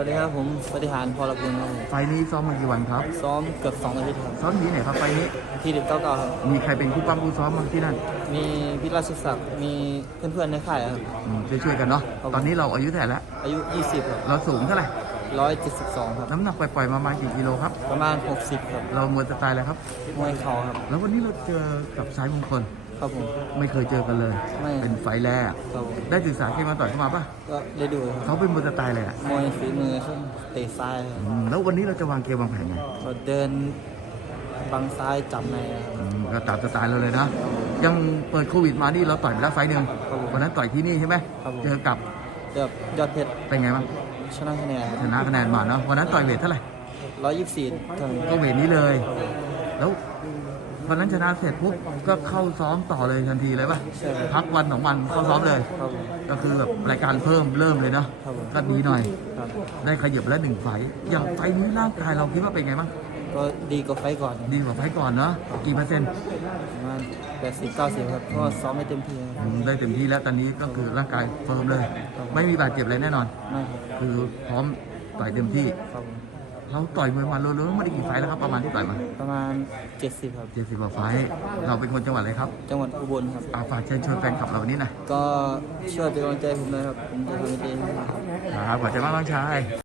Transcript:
สวัสดีครับผมปฏิหารพอลกุลครับผมไฟล์นี้ซ้อมมากี่วันครับ ซ้อมเกือบสองอาทิตย์ครับซ้อมที่ไหนครับไฟล์นี้ ที่เด็กเก้าเก้าครับ มีใครเป็นคู่ปั้มคู่ซ้อมบ้างที่นั่นมีพิราชศักดิ์มีเพื่อนๆในค่ายครับ อืมช่วยๆกันเนาะ ครับ ตอนนี้เราอายุเท่าไหร่แล้วอายุ 20ครับเราสูงเท่าไหร่ 172 ครับ น้ำหนักปล่อยๆมาประมาณกี่กิโลครับ ประมาณ 60 ครับ เรามวยสไตล์อะไรครับ มวยเข่าครับ แล้ววันนี้เราเจอกับสายมงคล ครับผม ไม่เคยเจอกันเลยไม่เป็นไฟล์แรก ครับผม ได้ศึกษาเกมมาต่อยเข้ามาป่ะก็ได้ดูครับเขาเป็นมวยสไตล์เลยอะมวยฝีมือขึ้นเตะซ้ายครับอืมแล้ววันนี้เราจะวางเกมวางแผนไงก็เดินบังซ้ายจับในครับ อืมก็ตามสไตล์เราเลยนะยังเปิดโควิดมานี่เราต่อยไปแล้วไฟล์หนึ่งครับผมวันนั้นต่อยที่นี่ใช่ไหมครับผม เจอกับเดือบยอดเพชรเป็นไงบ้างชนะคะแนนชนะคะแนนมาเนาะวันนั้นต่อยเวทเท่าไหร่124ถึงก็เวทนี้เลยครับผมแล้ว วันนั้นชนะเสร็จปุ๊บก็เข้าซ้อมต่อเลยทันทีเลยป่ะใช่ครับพักวันสองวันเข้าซ้อมเลยครับผมก็คือแบบรายการเพิ่มเริ่มเลยเนาะครับผมก็ดีหน่อยครับได้ขยับแล้วหนึ่งไฟต์อย่างไฟต์นี้ร่างกายเราคิดว่าเป็นไงบ้างก็ดีกว่าไฟล์ก่อน ดีกว่าไฟต์ก่อนเนาะกี่เปอร์เซ็นต์ประมาณ80 90ครับเพราะว่าซ้อมไม่เต็มที่ครับอืมได้เต็มที่แล้วตอนนี้ก็คือร่างกายเฟิร์มเลย ไม่มีบาดเจ็บเลยแน่นอนไม่ครับคือพร้อมต่อยเต็มที่ครับผม เราต่อยมวยมารู้ๆไม่ได้กี่ไฟต์แล้วครับประมาณที่ต่อยมาประมาณ 70 ครับ เจ็ดสิบกว่าไฟต์เราเป็นคนจังหวัดอะไรครับจังหวัดอุบลครับ อาฝากเชิญชวนแฟนคลับเราวันนี้หนะก็ช่วยเป็นกำลังใจให้ผมเลยครับ ผมจะทำให้ดีที่สุดครับ ครับขอบใจมากน้องชาย